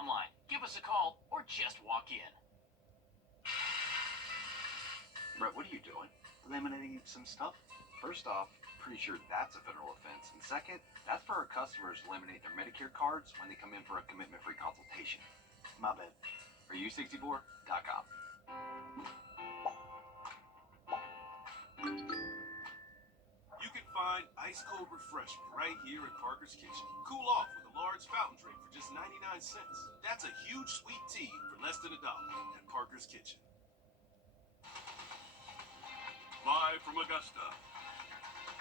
online. Give us a call or just walk in. Brett, what are you doing? Laminating some stuff? First off, pretty sure that's a federal offense. And second, that's for our customers to laminate their Medicare cards when they come in for a commitment-free consultation. My bad. Are you 64.com. You can find ice-cold refreshment right here at Parker's Kitchen. Cool off with a large fountain drink for just 99 cents. That's a huge sweet tea for less than $1 at Parker's Kitchen. Live from Augusta,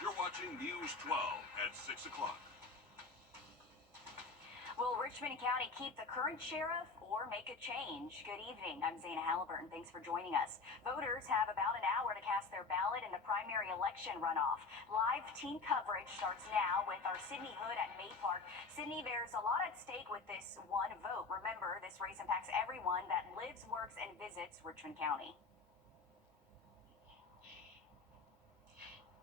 you're watching News 12 at 6 o'clock. Will Richmond County keep the current sheriff or make a change? Good evening. I'm Zana Halliburton. Thanks for joining us. Voters have about an hour to cast their ballot in the primary election runoff. Live team coverage starts now with our Sydney Hood at May Park. Sydney, there's a lot at stake with this one vote. Remember, this race impacts everyone that lives, works, and visits Richmond County.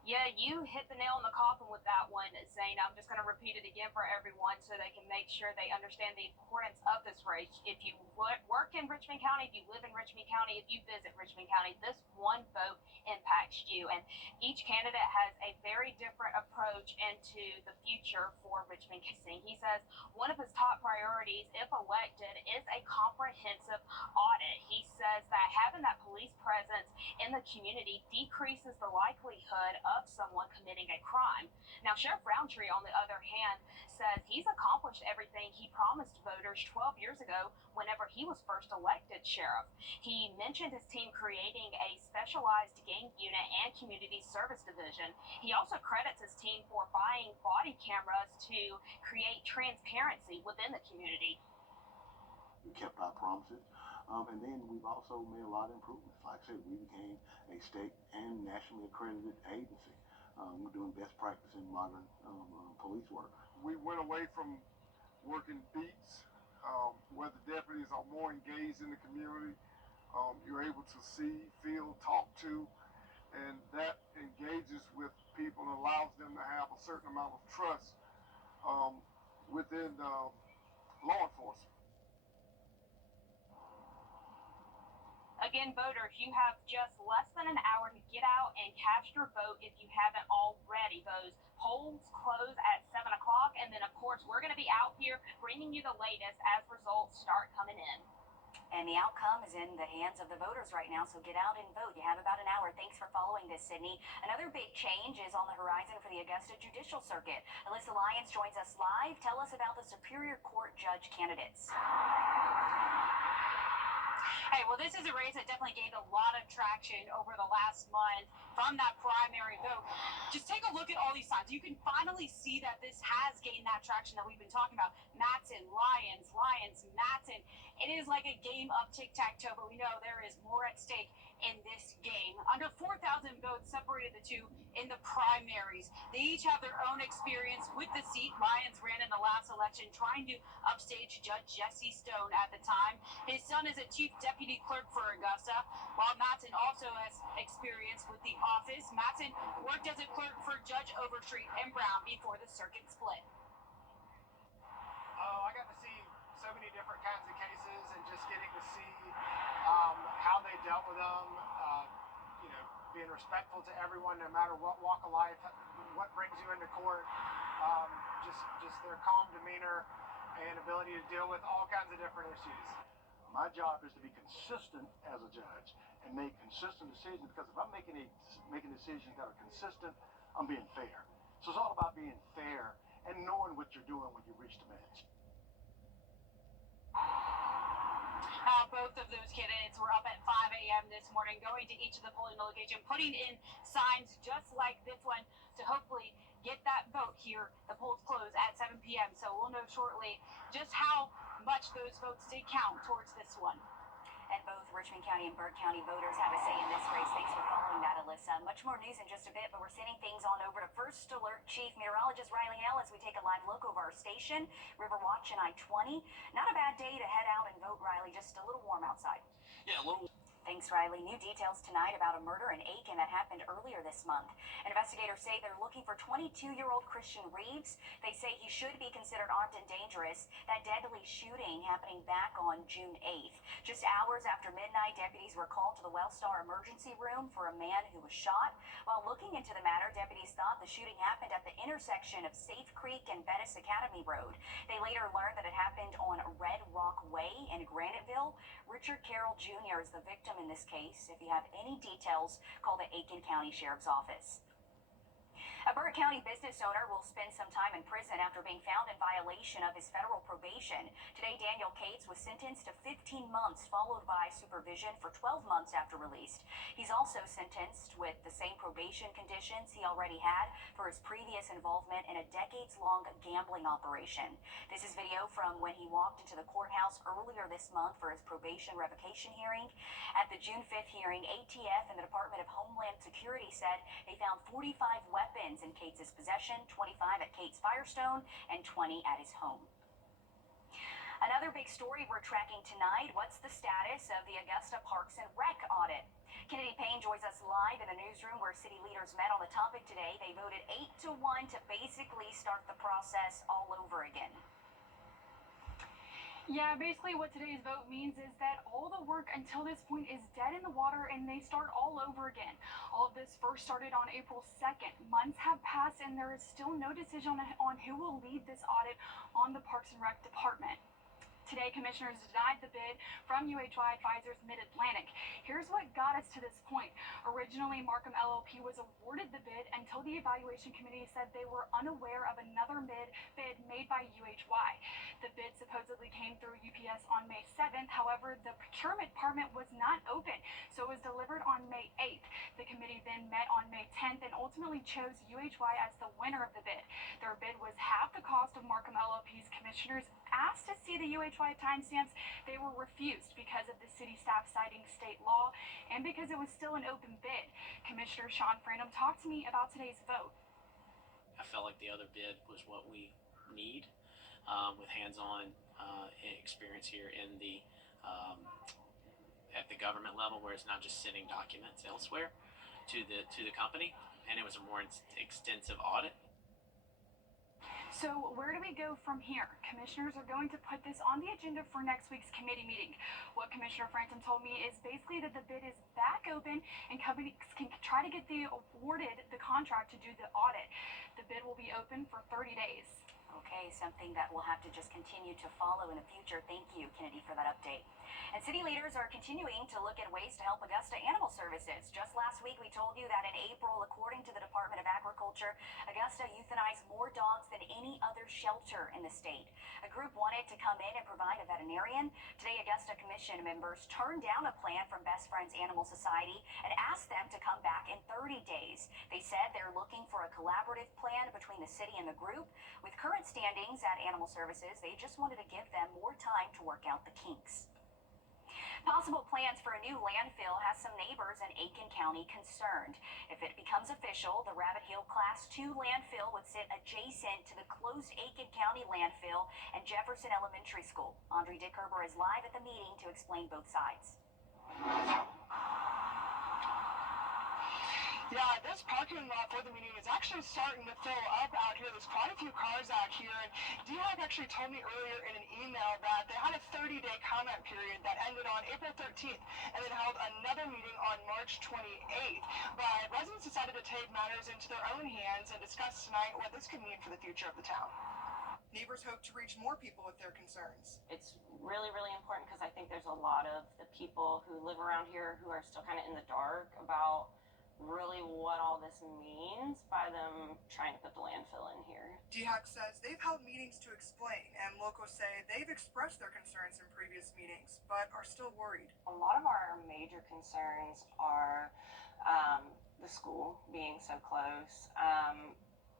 Yeah, you hit the nail on the coffin with that one, Zane. I'm just going to repeat it again for everyone so they can make sure they understand the importance of this race. If you work in Richmond County, if you live in Richmond County, if you visit Richmond County, this one vote impacts you. And each candidate has a very different approach into the future for Richmond County. He says one of his top priorities, if elected, is a comprehensive audit. He says that having that police presence in the community decreases the likelihood of someone committing a crime. Now, Sheriff Roundtree, on the other hand, says he's accomplished everything he promised voters 12 years ago whenever he was first elected sheriff. He mentioned his team creating a specialized gang unit and community service division. He also credits his team for buying body cameras to create transparency within the community. We kept our promises. And then we've also made a lot of improvements. Like I said, we became a state and nationally accredited agency. We're doing best practice in modern police work. We went away from working beats where the deputies are more engaged in the community. You're able to see, feel, talk to, and that engages with people and allows them to have a certain amount of trust within law enforcement. Again, voters, you have just less than an hour to get out and cast your vote if you haven't already. Those polls close at 7 o'clock, and then, of course, we're going to be out here bringing you the latest as results start coming in. And the outcome is in the hands of the voters right now, so get out and vote. You have about an hour. Thanks for following this, Sydney. Another big change is on the horizon for the Augusta Judicial Circuit. Alyssa Lyons joins us live. Tell us about the Superior Court judge candidates. Hey, well, this is a race that definitely gained a lot of traction over the last month from that primary vote. Just take a look at all these signs. You can finally see that this has gained that traction that we've been talking about. Matson, Lyons, Matson. It is like a game of tic-tac-toe, but we know there is more at stake in this game. Under 4,000 votes separated the two in the primaries. They each have their own experience with the seat. Lyons ran in the last election trying to upstage Judge Jesse Stone at the time. His son is a chief deputy clerk for Augusta, while Matson also has experience with the office. Matson worked as a clerk for Judge Overstreet and Brown before the circuit split. I got to see so many different kinds of cases, and just getting to see how they dealt with them, being respectful to everyone, no matter what walk of life, what brings you into court, just their calm demeanor and ability to deal with all kinds of different issues. My job is to be consistent as a judge and make consistent decisions, because if I'm making decisions that are consistent, I'm being fair. So it's all about being fair and knowing what you're doing when you reach the bench. Both of those candidates were up at 5 a.m. this morning, going to each of the polling locations, putting in signs just like this one to hopefully get that vote here. The polls close at 7 p.m., so we'll know shortly just how much those votes did count towards this one. And both Richmond County and Burke County voters have a say in this race. Thanks for following that, Alyssa. Much more news in just a bit, but we're sending things on over to First Alert Chief Meteorologist Riley Hale as we take a live look over our station, Riverwatch and I-20. Not a bad day to head out and vote, Riley. Just a little warm outside. Yeah, a little. Thanks, Riley. New details tonight about a murder in Aiken that happened earlier this month. Investigators say they're looking for 22-year-old Christian Reeves. They say he should be considered armed and dangerous. That deadly shooting happening back on June 8th. Just hours after midnight, deputies were called to the Wellstar emergency room for a man who was shot. While looking into the matter, deputies thought the shooting happened at the intersection of Safe Creek and Bettis Academy Road. They later learned that it happened on Red Rock Way in Graniteville. Richard Carroll Jr. is the victim in this case. If you have any details, call the Aiken County Sheriff's Office. A Burke County business owner will spend some time in prison after being found in violation of his federal probation. Today, Daniel Cates was sentenced to 15 months, followed by supervision for 12 months after released. He's also sentenced with the same probation conditions he already had for his previous involvement in a decades-long gambling operation. This is video from when he walked into the courthouse earlier this month for his probation revocation hearing. At the June 5th hearing, ATF and the Department of Homeland Security said they found 45 weapons in Cates' possession, 25 at Cates Firestone, and 20 at his home. Another big story we're tracking tonight, what's the status of the Augusta Parks and Rec audit? Kennedy Payne joins us live in the newsroom where city leaders met on the topic today. They voted 8-1 to basically start the process all over again. Yeah, basically what today's vote means is that all the work until this point is dead in the water and they start all over again. All of this first started on April 2nd. Months have passed and there is still no decision on who will lead this audit on the Parks and Rec department. Today, commissioners denied the bid from UHY Pfizer's Mid-Atlantic. Here's what got us to this point. Originally, Markham LLP was awarded the bid until the evaluation committee said they were unaware of another bid made by UHY. The bid supposedly came through UPS on May 7th. However, the procurement department was not open, so it was delivered on May 8th. The committee then met on May 10th and ultimately chose UHY as the winner of the bid. Their bid was half the cost of Markham LLP's. Commissioners asked to see the UHY timestamps. They were refused because of the city staff citing state law and because it was still an open bid. Commissioner Sean Frandom talked to me about today's vote. I felt like the other bid was what we need, with hands-on experience here in the at the government level, where it's not just sending documents elsewhere to the company, and it was a more extensive audit. So where do we go from here? Commissioners are going to put this on the agenda for next week's committee meeting. What Commissioner Franklin told me is basically that the bid is back open and companies can try to get awarded the contract to do the audit. The bid will be open for 30 days. Okay, something that we'll have to just continue to follow in the future. Thank you, Kennedy, for that update. And city leaders are continuing to look at ways to help Augusta Animal Services. Just last week, we told you that in April, according to the Department of Agriculture, Augusta euthanized more dogs than any other shelter in the state. A group wanted to come in and provide a veterinarian. Today, Augusta Commission members turned down a plan from Best Friends Animal Society and asked them to come back in 30 days. They said they're looking for a collaborative plan between the city and the group. With current standings at Animal Services, they just wanted to give them more time to work out the kinks. Possible plans for a new landfill has some neighbors in Aiken County concerned. If it becomes official, the Rabbit Hill Class 2 landfill would sit adjacent to the closed Aiken County landfill and Jefferson Elementary School. Andre Dickerber is live at the meeting to explain both sides. Yeah, this parking lot for the meeting is actually starting to fill up out here. There's quite a few cars out here, and DHAC actually told me earlier in an email that they had a 30-day comment period that ended on April 13th and then held another meeting on March 28th. But residents decided to take matters into their own hands and discuss tonight what this could mean for the future of the town. Neighbors hope to reach more people with their concerns. It's really, really important because I think there's a lot of the people who live around here who are still kind of in the dark about really what all this means by them trying to put the landfill in here. DHAC says they've held meetings to explain, and locals say they've expressed their concerns in previous meetings, but are still worried. A lot of our major concerns are the school being so close.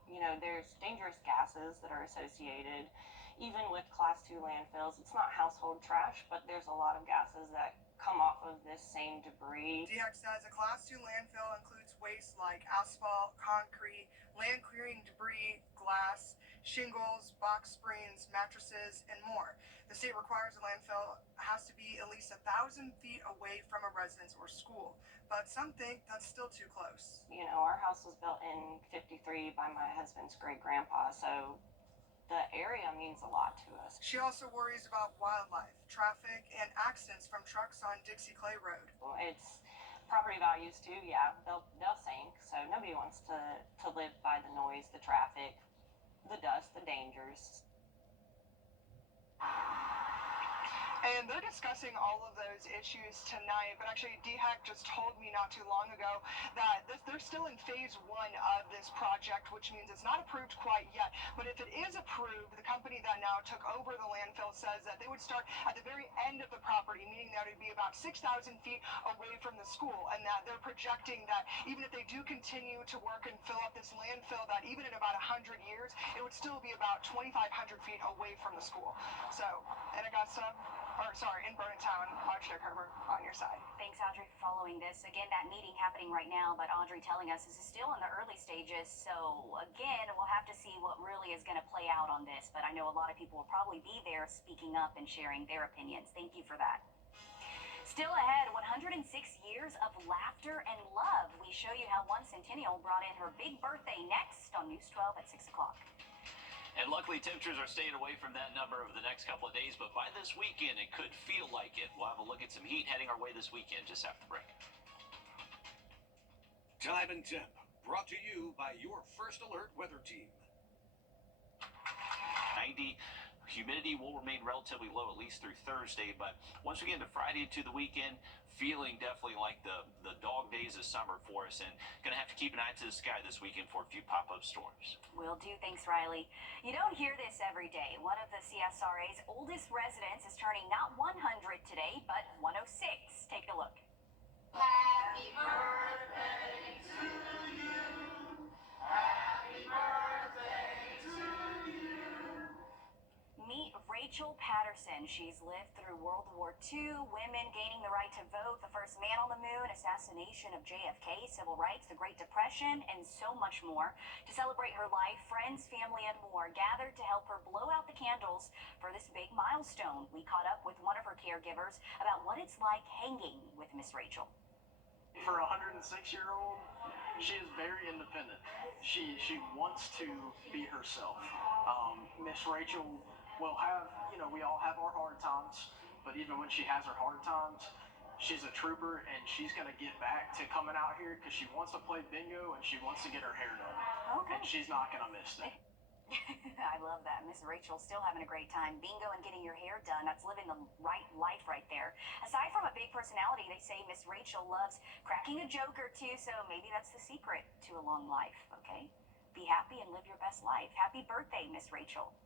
You know, there's dangerous gases that are associated, even with Class 2 landfills. It's not household trash, but there's a lot of gases that come off of this same debris. DHAC says a Class 2 landfill includes waste like asphalt, concrete, land clearing debris, glass, shingles, box springs, mattresses, and more. The state requires a landfill has to be at least 1,000 feet away from a residence or school, but some think that's still too close. You know, our house was built in 53 by my husband's great-grandpa, so the area means a lot to us. She also worries about wildlife, traffic, and accidents from trucks on Dixie Clay Road. Well, it's property values too, yeah, they'll sink, so nobody wants to live by the noise, the traffic, the dust, the dangers. And they're discussing all of those issues tonight, but actually DHEC just told me not too long ago that they're still in phase 1 of this project, which means it's not approved quite yet. But if it is approved, the company that now took over the landfill says that they would start at the very end of the property, meaning that it would be about 6,000 feet away from the school, and that they're projecting that even if they do continue to work and fill up this landfill, that even in about 100 years, it would still be about 2,500 feet away from the school. So, in Augusta, in Burnetown, Audrey Herbert on your side. Thanks, Audrey, for following this. Again, that meeting happening right now, but Audrey telling us this is still in the early stages. So, again, we'll have to see what really is going to play out on this. But I know a lot of people will probably be there speaking up and sharing their opinions. Thank you for that. Still ahead, 106 years of laughter and love. We show you how one centennial brought in her big birthday next on News 12 at 6 o'clock. And luckily, temperatures are staying away from that number over the next couple of days, but by this weekend, it could feel like it. We'll have a look at some heat heading our way this weekend just after the break. Time and Temp, brought to you by your First Alert weather team. 90. Humidity will remain relatively low at least through Thursday, but once we get into Friday to the weekend, feeling definitely like the dog days of summer for us, and gonna have to keep an eye to the sky this weekend for a few pop-up storms. Will do. Thanks, Riley. You don't hear this every day. One of the CSRA's oldest residents is turning not 100 today, but 106. Take a look. Happy birthday to you. Happy birthday to you. Meet Rachel Patterson. She's lived through World War II, women gaining the right to vote, the first man on the moon, assassination of JFK, civil rights, the Great Depression, and so much more. To celebrate her life, friends, family, and more gathered to help her blow out the candles for this big milestone. We caught up with one of her caregivers about what it's like hanging with Miss Rachel. For a 106-year-old, she is very independent. She wants to be herself. Miss Rachel will have, we all have our hard times, but even when she has her hard times, she's a trooper, and she's going to get back to coming out here because she wants to play bingo and she wants to get her hair done. Okay. And she's not going to miss that. I love that. Miss Rachel still having a great time. Bingo and getting your hair done. That's living the right life right there. Aside from a big personality, they say Miss Rachel loves cracking a joke or two, so maybe that's the secret to a long life, okay? Be happy and live your best life. Happy birthday, Miss Rachel.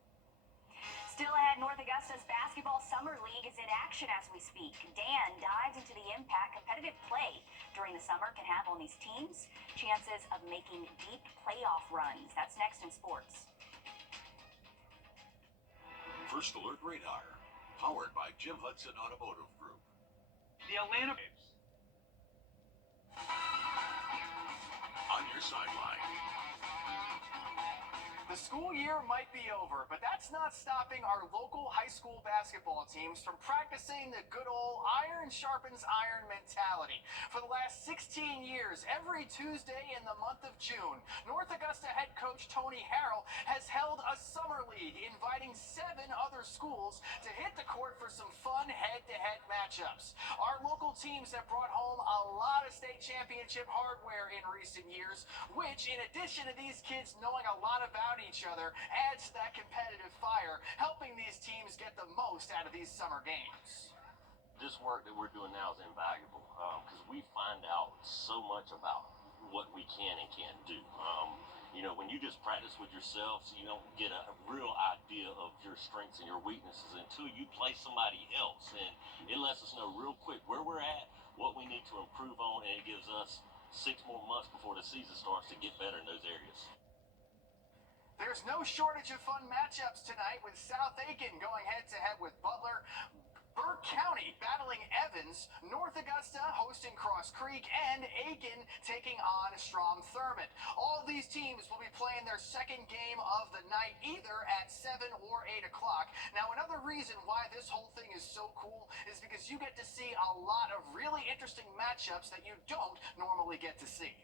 Still ahead, North Augusta's Basketball Summer League is in action as we speak. Dan dives into the impact competitive play during the summer can have on these teams, chances of making deep playoff runs. That's next in sports. First Alert Radar, powered by Jim Hudson Automotive Group. The Atlanta On your sideline. The school year might be over, but that's not stopping our local high school basketball teams from practicing the good old iron sharpens iron mentality. For the last 16 years, every Tuesday in the month of June, North Augusta head coach Tony Harrell has held a summer league, inviting 7 other schools to hit the court for some fun head-to-head matchups. Our local teams have brought home a lot of state championship hardware in recent years, which, in addition to these kids knowing a lot about each other, adds to that competitive fire, helping these teams get the most out of these summer games. This work that we're doing now is invaluable because we find out so much about what we can and can't do. When you just practice with yourselves, you don't get a real idea of your strengths and your weaknesses until you play somebody else. And it lets us know real quick where we're at, what we need to improve on, and it gives us 6 more months before the season starts to get better in those areas. There's no shortage of fun matchups tonight, with South Aiken going head-to-head with Butler, Burke County battling Evans, North Augusta hosting Cross Creek, and Aiken taking on Strom Thurmond. All of these teams will be playing their second game of the night either at 7 or 8 o'clock. Now, another reason why this whole thing is so cool is because you get to see a lot of really interesting matchups that you don't normally get to see.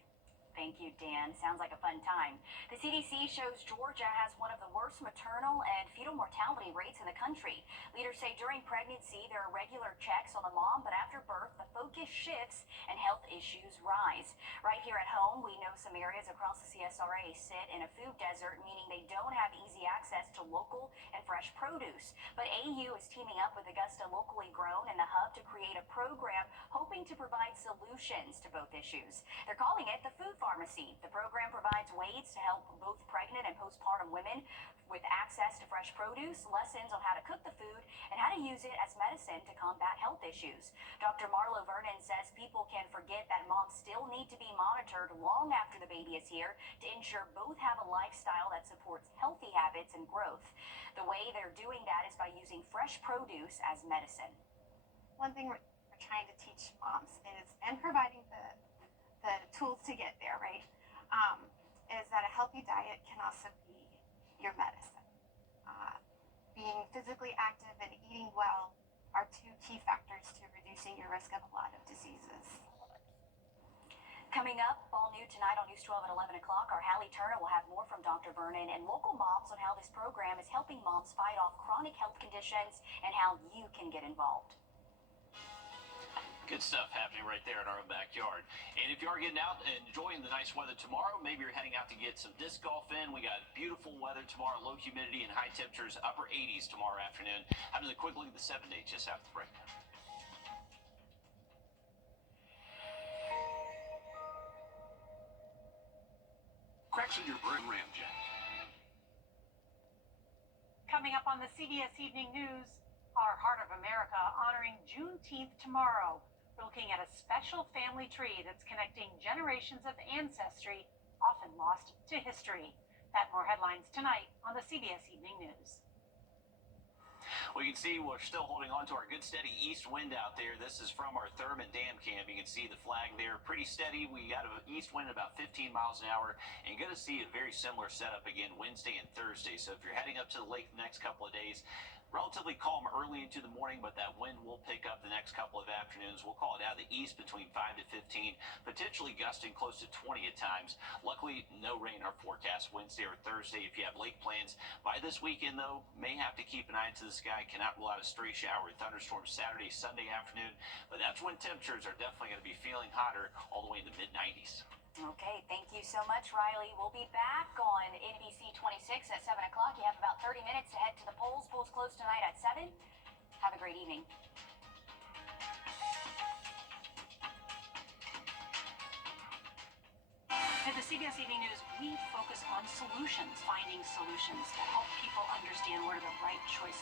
Thank you, Dan. Sounds like a fun time. The CDC shows Georgia has one of the worst maternal and fetal mortality rates in the country. Leaders say during pregnancy, there are regular checks on the mom, but after birth, the focus shifts and health issues rise. Right here at home, we know some areas across the CSRA sit in a food desert, meaning they don't have easy access to local and fresh produce. But AU is teaming up with Augusta Locally Grown and the Hub to create a program hoping to provide solutions to both issues. They're calling it the Food Pharmacy. The program provides ways to help both pregnant and postpartum women with access to fresh produce, lessons on how to cook the food, and how to use it as medicine to combat health issues. Dr. Marlo Vernon says people can forget that moms still need to be monitored long after the baby is here to ensure both have a lifestyle that supports healthy habits and growth. The way they're doing that is by using fresh produce as medicine. One thing we're trying to teach moms is, and providing the tools to get there, right, is that a healthy diet can also be your medicine. Being physically active and eating well are two key factors to reducing your risk of a lot of diseases. Coming up, all new tonight on News 12 at 11 o'clock, our Hallie Turner will have more from Dr. Vernon and local moms on how this program is helping moms fight off chronic health conditions and how you can get involved. Good stuff happening right there in our own backyard. And if you are getting out and enjoying the nice weather tomorrow, maybe you're heading out to get some disc golf in. We got beautiful weather tomorrow, low humidity and high temperatures, upper 80s tomorrow afternoon. Having a quick look at the 7-day just after the break. Cracks in your brain ramjet. Coming up on the CBS Evening News, our Heart of America honoring Juneteenth tomorrow. We're looking at a special family tree that's connecting generations of ancestry, often lost to history. That and more headlines tonight on the CBS Evening News. We can see we're still holding on to our good steady east wind out there. This is from our Thurmond Dam camp. You can see the flag there pretty steady. We got an east wind about 15 miles an hour, and you're going to see a very similar setup again Wednesday and Thursday. So if you're heading up to the lake the next couple of days, relatively calm early into the morning, but that wind will pick up the next couple of afternoons. We'll call it out of the east between 5 to 15, potentially gusting close to 20 at times. Luckily, no rain in our forecast Wednesday or Thursday if you have lake plans. By this weekend, though, may have to keep an eye to the sky. Cannot rule out a stray shower or thunderstorm Saturday, Sunday afternoon, but that's when temperatures are definitely going to be feeling hotter all the way in the mid-90s. Okay, thank you so much, Riley. We'll be back on NBC 26 at 7 o'clock. You have about 30 minutes to head to the polls. Polls close tonight at 7. Have a great evening. At the CBS Evening News, we focus on solutions, finding solutions to help people understand what are the right choices